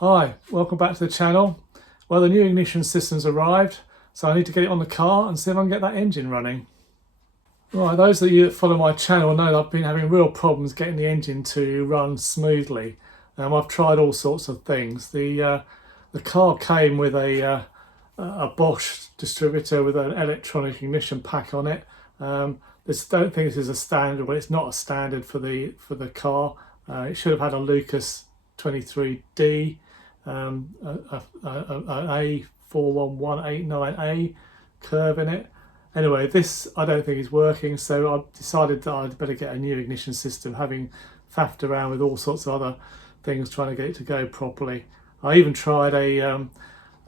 Hi, welcome back to the channel. Well, the new ignition system's arrived, so I need to get it on the car and see if I can get that engine running. Right, those of you that follow my channel know that I've been having real problems getting the engine to run smoothly. I've tried all sorts of things. The car came with a Bosch distributor with an electronic ignition pack on it. Don't think this is a standard, but it's not a standard for the car. It should have had a Lucas 23D, an A41189A curve in it. Anyway, this I don't think is working, so I decided that I'd better get a new ignition system, having faffed around with all sorts of other things trying to get it to go properly. I even tried a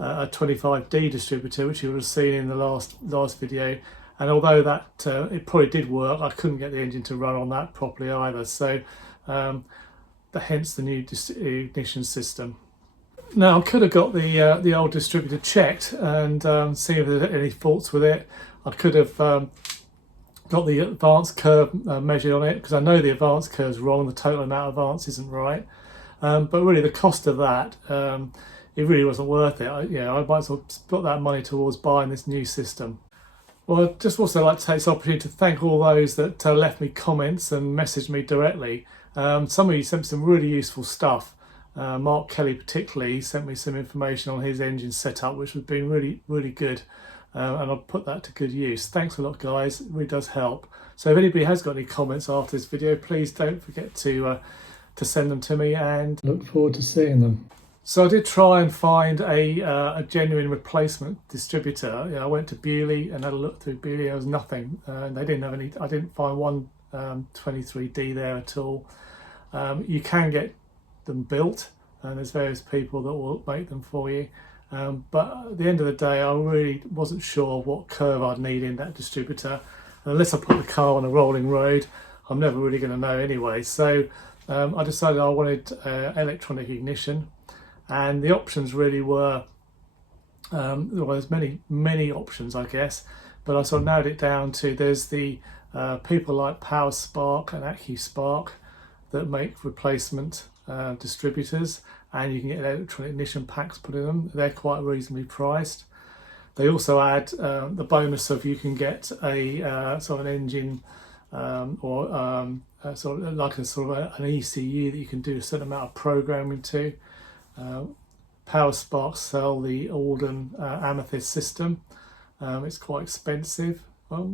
25D distributor, which you would have seen in the last video, and although that it probably did work, I couldn't get the engine to run on that properly either. So hence the new ignition system. Now, I could have got the old distributor checked and see if there's any faults with it. I could have got the advance curve measured on it, because I know the advance curve's wrong, the total amount of advance isn't right. But really the cost of that, it really wasn't worth it. I might as well put that money towards buying this new system. Well, I'd just also like to take this opportunity to thank all those that left me comments and messaged me directly. Some of you sent me some really useful stuff. Mark Kelly particularly sent me some information on his engine setup, which has been really good, and I'll put that to good use. Thanks a lot, guys. It really does help. So if anybody has got any comments after this video, please don't forget to send them to me, and look forward to seeing them. So I did try and find a genuine replacement distributor. I went to Bewley and had a look through Bewley. There was nothing. They didn't have any. I didn't find one 23D there at all. You can get them built, and there's various people that will make them for you. But at the end of the day, I really wasn't sure what curve I'd need in that distributor. And unless I put the car on a rolling road, I'm never really going to know anyway. So I decided I wanted electronic ignition. And the options really were, well, there's many options, I guess, but I sort of narrowed it down to, there's the people like Power Spark and AccuSpark that make replacement distributors, and you can get electronic ignition packs put in them. They're quite reasonably priced. They also add the bonus of you can get a sort of an engine or sort of like an ECU that you can do a certain amount of programming to. Power Spark sell the Alden Amethyst system. It's quite expensive, a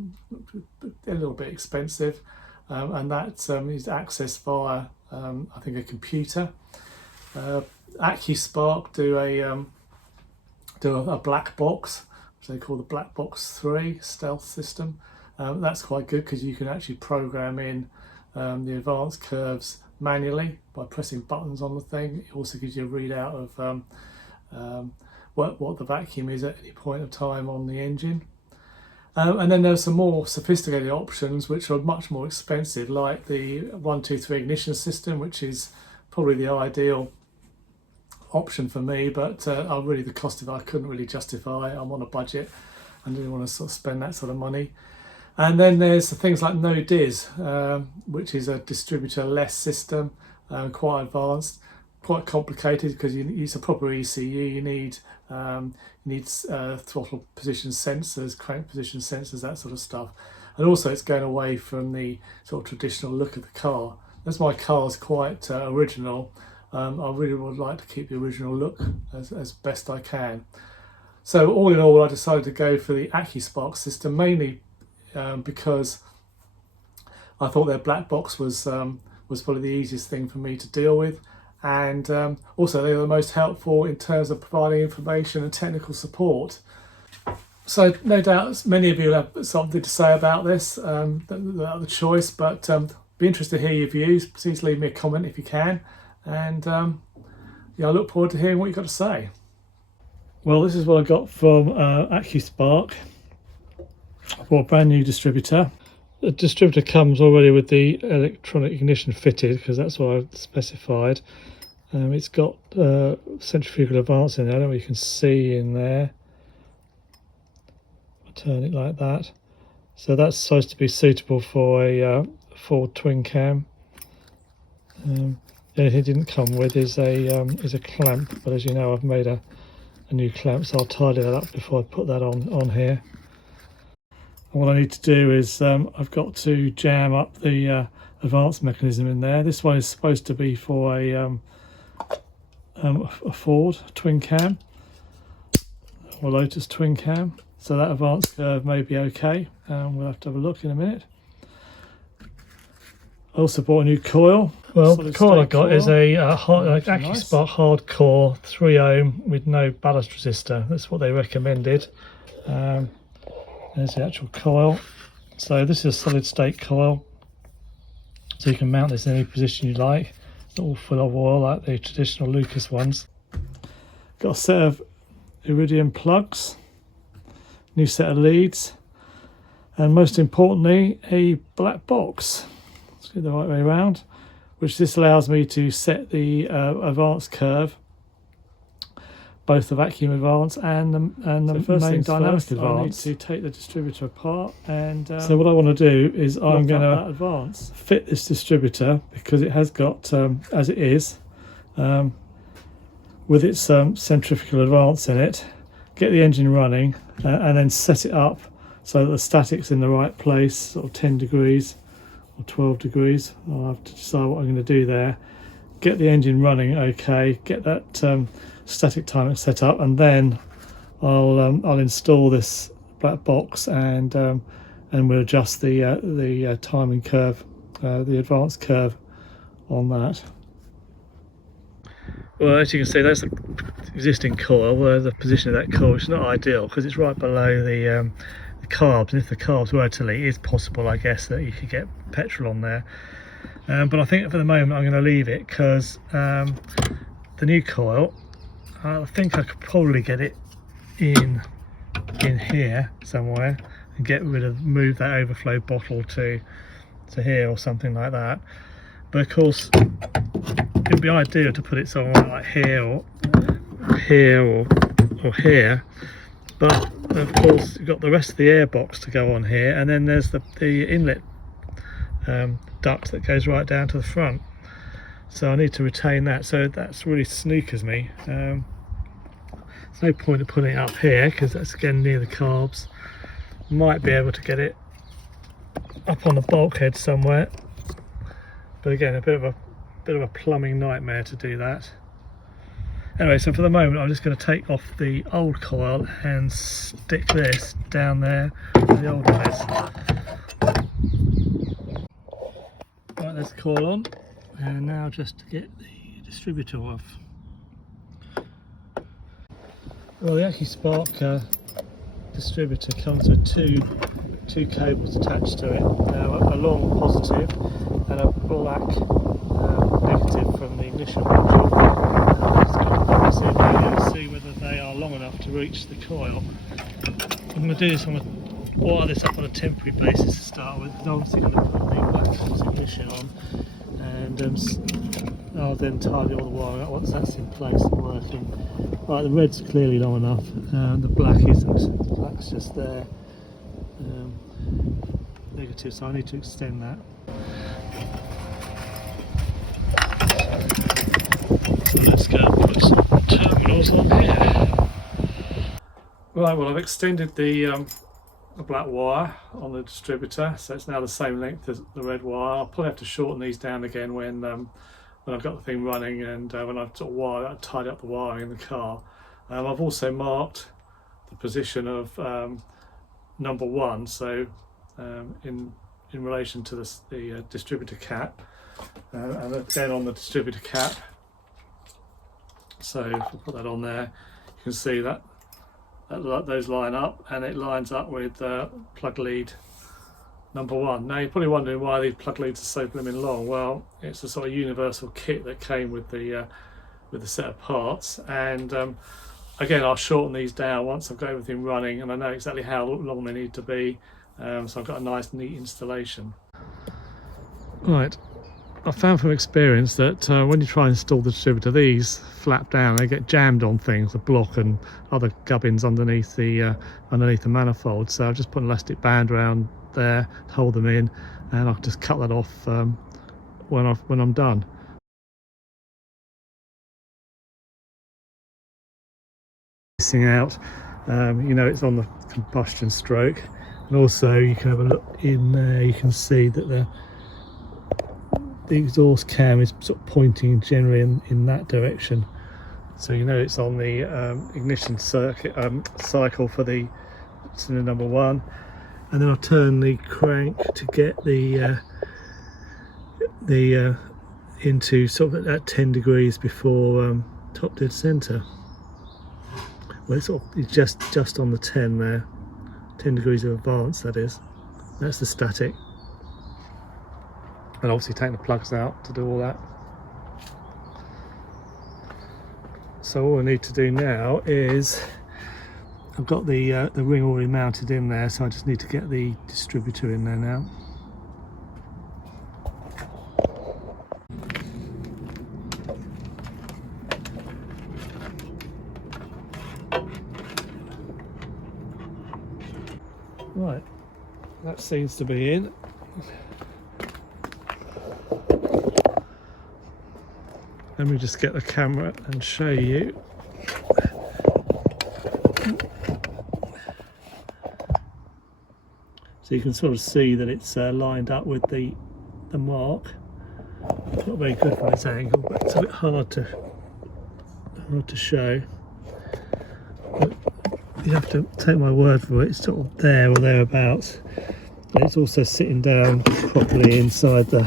little bit expensive, and that is accessed via I think a computer. AccuSpark do a black box, which they call the Black Box 3 stealth system. That's quite good because you can actually program in the advanced curves manually by pressing buttons on the thing. It also gives you a readout of what the vacuum is at any point of time on the engine. And then there's some more sophisticated options which are much more expensive, like the 123 ignition system, which is probably the ideal option for me, but really the cost of it I couldn't really justify. I'm on a budget and didn't want to sort of spend that sort of money. And then there's things like No Diz, which is a distributor-less system, quite advanced, quite complicated because you use a proper ECU. You need throttle position sensors, crank position sensors, that sort of stuff. And also it's going away from the sort of traditional look of the car. As my car's quite original, I really would like to keep the original look as best I can. So all in all, I decided to go for the AccuSpark system, mainly because I thought their black box was probably the easiest thing for me to deal with, and also they were the most helpful in terms of providing information and technical support. So no doubt many of you have something to say about this, about the choice, but be interested to hear your views. Please leave me a comment if you can, and I look forward to hearing what you've got to say. Well, this is what I got from AccuSpark for a brand new distributor. The distributor comes already with the electronic ignition fitted, because that's what I specified. It's got centrifugal advance in there. I don't know if you can see in there. I'll turn it like that. So that's supposed to be suitable for a full twin cam. The only thing it didn't come with is a clamp, but as you know, I've made a new clamp, so I'll tidy that up before I put that on here. And what I need to do is I've got to jam up the advance mechanism in there. This one is supposed to be for a Ford Twin Cam or Lotus Twin Cam, so that advance curve may be okay. We'll have to have a look in a minute. I also bought a new coil. Well, the coil I got is a AccuSpark hardcore 3 ohm with no ballast resistor. That's what they recommended. There's the actual coil. So this is a solid state coil, so you can mount this in any position you like. It's not all full of oil like the traditional Lucas ones. Got a set of iridium plugs, new set of leads, and most importantly a black box. Let's get the right way around, which this allows me to set the advance curve, both the vacuum advance and the main dynamic advance. I need to take the distributor apart, and so what I want to do is I'm going to fit this distributor, because it has got as it is with its centrifugal advance in it, get the engine running and then set it up so that the static's in the right place, sort of 10 degrees or 12 degrees. I'll have to decide what I'm going to do there. Get the engine running okay, get that static timing set up, and then I'll install this black box, and we'll adjust the timing curve, the advance curve on that. Well, as you can see, that's the existing coil. Well, the position of that coil is not ideal because it's right below the carbs, and if the carbs were to leak, it is possible, I guess, that you could get petrol on there. But I think for the moment I'm going to leave it, because the new coil, I think I could probably get it in here somewhere and move that overflow bottle to here or something like that. But of course, it would be ideal to put it somewhere like here or here or here. But of course, you've got the rest of the air box to go on here, and then there's the inlet duct that goes right down to the front. So I need to retain that. So that's really sneakers me. There's no point in putting it up here because that's again near the carbs. Might be able to get it up on the bulkhead somewhere, but again, a bit of a plumbing nightmare to do that. Anyway, so for the moment I'm just going to take off the old coil and stick this down there where the old one is. Right, there's the coil on, and now just to get the distributor off. Well, the AccuSpark distributor comes with two cables attached to it. A long positive and a black negative from the ignition module. So now you'll see whether they are long enough to reach the coil. I'm going to do this wire this up on a temporary basis to start with. I'm obviously going to put the black ignition on, and I'll then tidy all the wiring up once that's in place and working. Right, the red's clearly long enough, the black isn't. The black's just there, negative, so I need to extend that. So let's go and put some terminals on here. Right, well, I've extended the black wire on the distributor, so it's now the same length as the red wire. I'll probably have to shorten these down again when I've got the thing running, and when I've sort of tied up the wiring in the car. I've also marked the position of number 1, so in relation to the distributor cap, and then on the distributor cap. So if I put that on there, you can see that those line up, and it lines up with plug lead number 1. Now you're probably wondering why these plug leads are so blooming long. Well, it's a sort of universal kit that came with the set of parts, and again, I'll shorten these down once I've got everything running and I know exactly how long they need to be, so I've got a nice neat installation. Right, I found from experience that when you try and install the distributor, these flap down, they get jammed on things, the block and other gubbins underneath the manifold. So I've just put an elastic band around there to hold them in, and I'll just cut that off when I'm done. missing out. You know it's on the combustion stroke, and also you can have a look in there. You can see that the exhaust cam is sort of pointing generally in that direction, so you know it's on the ignition circuit cycle for the cylinder number 1. And then I'll turn the crank to get the into sort of at 10 degrees before top dead center. Well, it's just on the 10 there, 10 degrees of advance, that is. That's the static. And obviously take the plugs out to do all that. So all I need to do now is, I've got the ring already mounted in there, so I just need to get the distributor in there now. Right, that seems to be in. Let me just get the camera and show you. So you can sort of see that it's lined up with the mark. It's not very good from this angle, but it's a bit hard to show. But you have to take my word for it. It's sort of there or thereabouts. And it's also sitting down properly inside the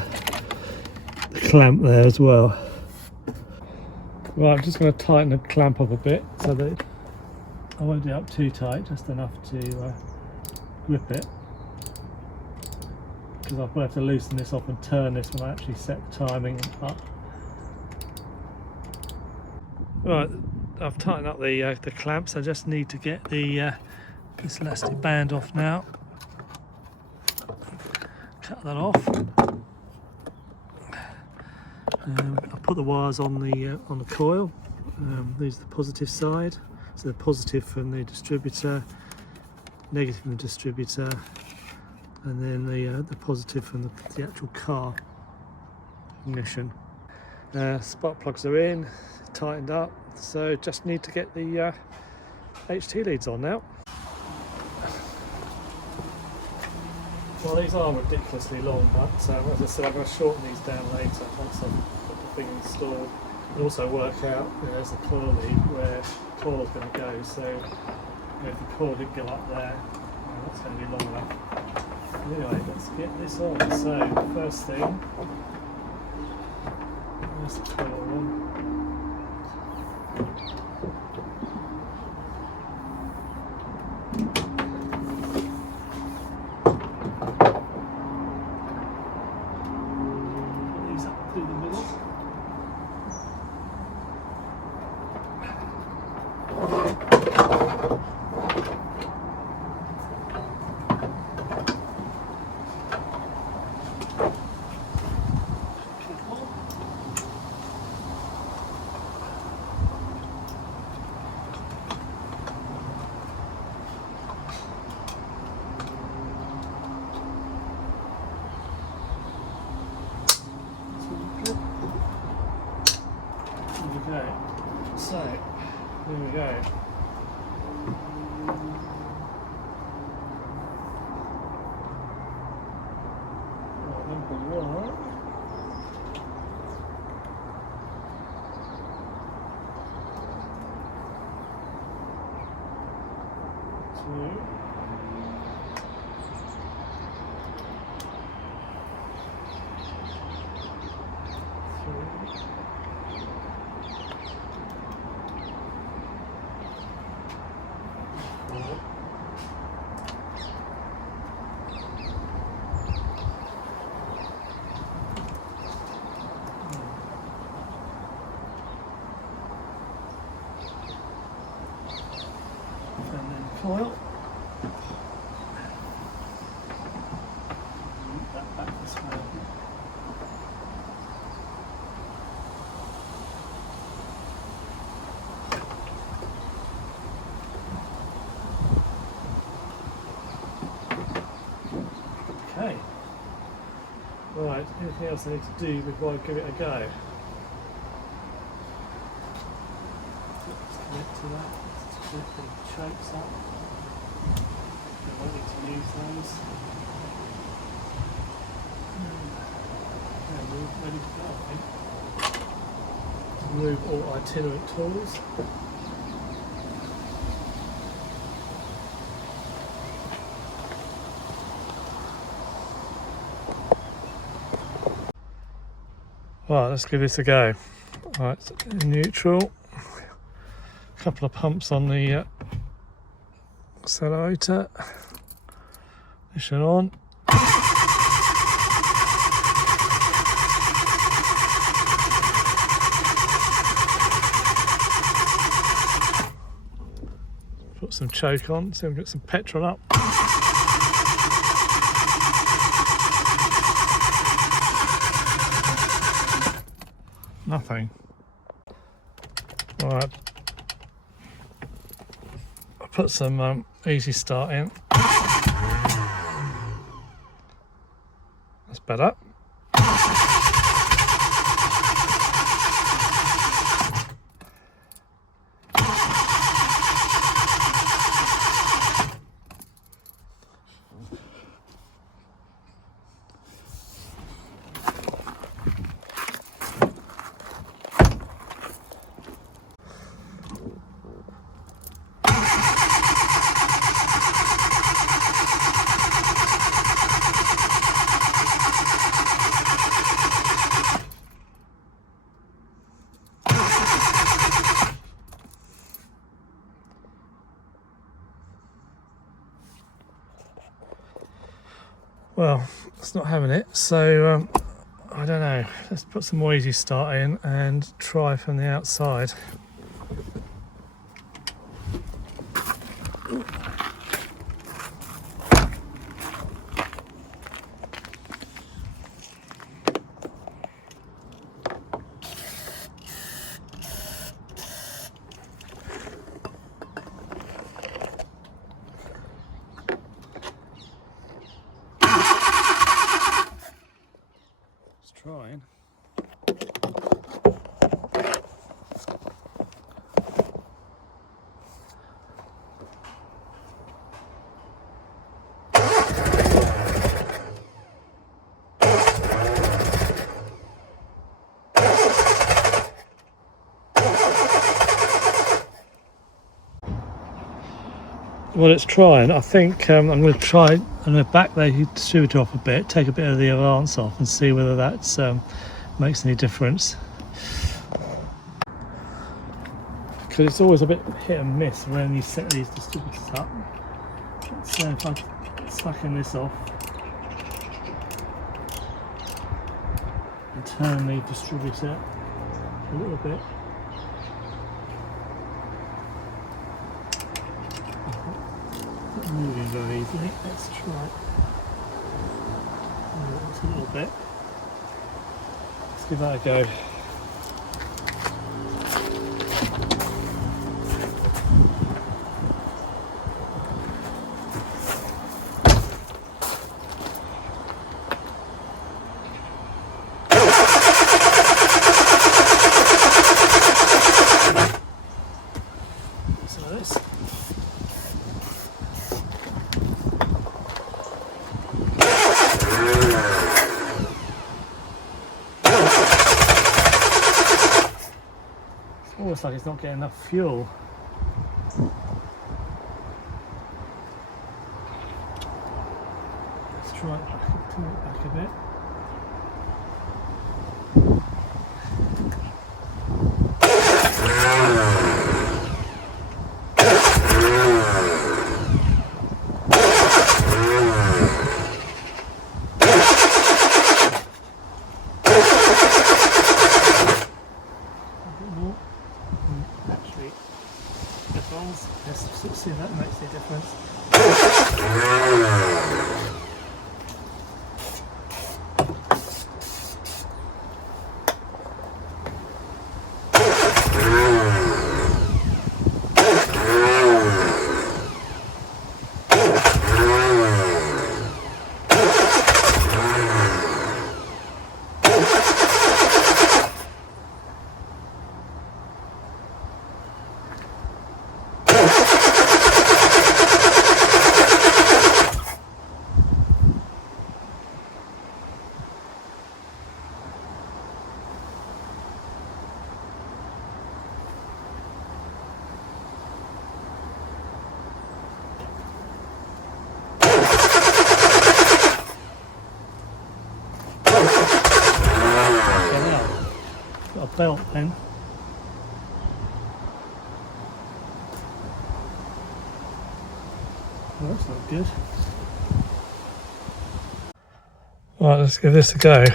clamp there as well. Right, I'm just going to tighten the clamp up a bit so that I won't do it up too tight, just enough to grip it. Because I'll probably have to loosen this off and turn this when I actually set the timing up. Right, I've tightened up the clamps. I just need to get the this elastic band off now. Cut that off. I'll put the wires on the coil. These are the positive side, so the positive from the distributor, negative from the distributor, and then the positive from the actual car ignition. Spark plugs are in, tightened up, so just need to get the HT leads on now. Well, these are ridiculously long, but as I said, I'm going to shorten these down later once I've got the thing installed, and also work out, there's the coil lead where the coil is going to go. So if the coil didn't go up there, that's going to be long enough. Anyway, let's get this on. So first thing, there's the coil one. Through the middle. So, here we go. Well, number 1. Two. Coil. Move that back this way. Okay. Right, anything else I need to do before I give it a go? Let's connect to that. it chokes up. I won't need to use those. Yeah, we're ready to go, I think. Remove all itinerant tools. Right, let's give this a go. Right, so neutral. A couple of pumps on the accelerator. Ignition on. Put some choke on, so we can get some petrol up. Nothing. Right. I'll put some easy start in. That's better. Well, it's not having it, so I don't know. Let's put some more easy start in and try from the outside. Trying. Well, it's trying. I think I'm going to try. I'm going to back the distributor off a bit, take a bit of the avance off, and see whether that makes any difference. Because it's always a bit hit and miss when you set these distributors up. So if I'm sucking this off and turn the distributor a little bit. Not moving very easily. Let's try a little bit. Let's give that a go. Some of this. Almost like it's not getting enough fuel. Let's try it back, turn it back a bit. Let's see if that makes a difference. belt then. Well, that's not good. Right, let's give this a go.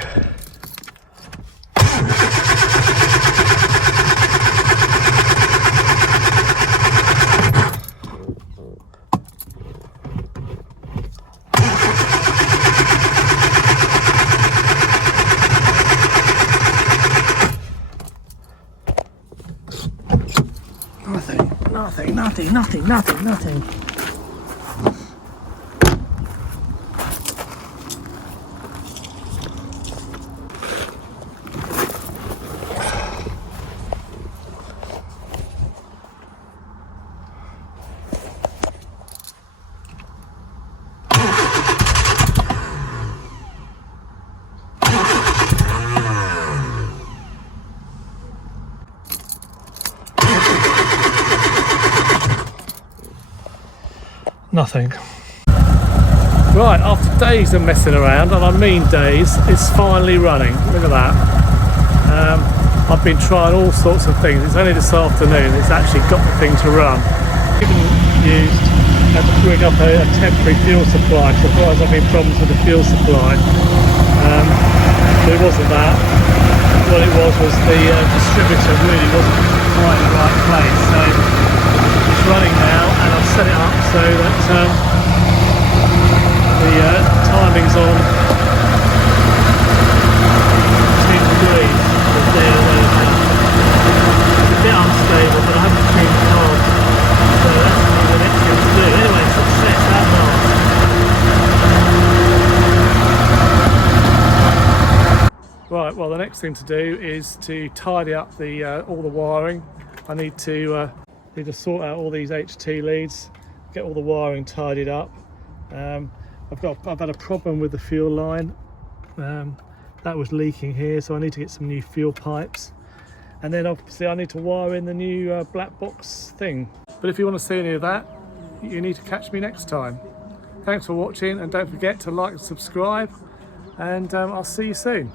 Nothing. Nothing. Right, after days of messing around, and I mean days, it's finally running. Look at that. I've been trying all sorts of things. It's only this afternoon it's actually got the thing to run. Even used to bring up a temporary fuel supply, because I thought I was having problems with the fuel supply. But it wasn't that. What it was the distributor really wasn't quite in the right place. So it's running now, and I've set it up so that the timing's on 2 degrees. It's a bit unstable, but I haven't changed the car, so that's the next thing to do. Anyway, success at last. Right, well, the next thing to do is to tidy up the all the wiring. I need to sort out all these HT leads, get all the wiring tidied up. I've had a problem with the fuel line. That was leaking here, so I need to get some new fuel pipes. And then obviously I need to wire in the new black box thing. But if you want to see any of that, you need to catch me next time. Thanks for watching, and don't forget to like and subscribe, and I'll see you soon.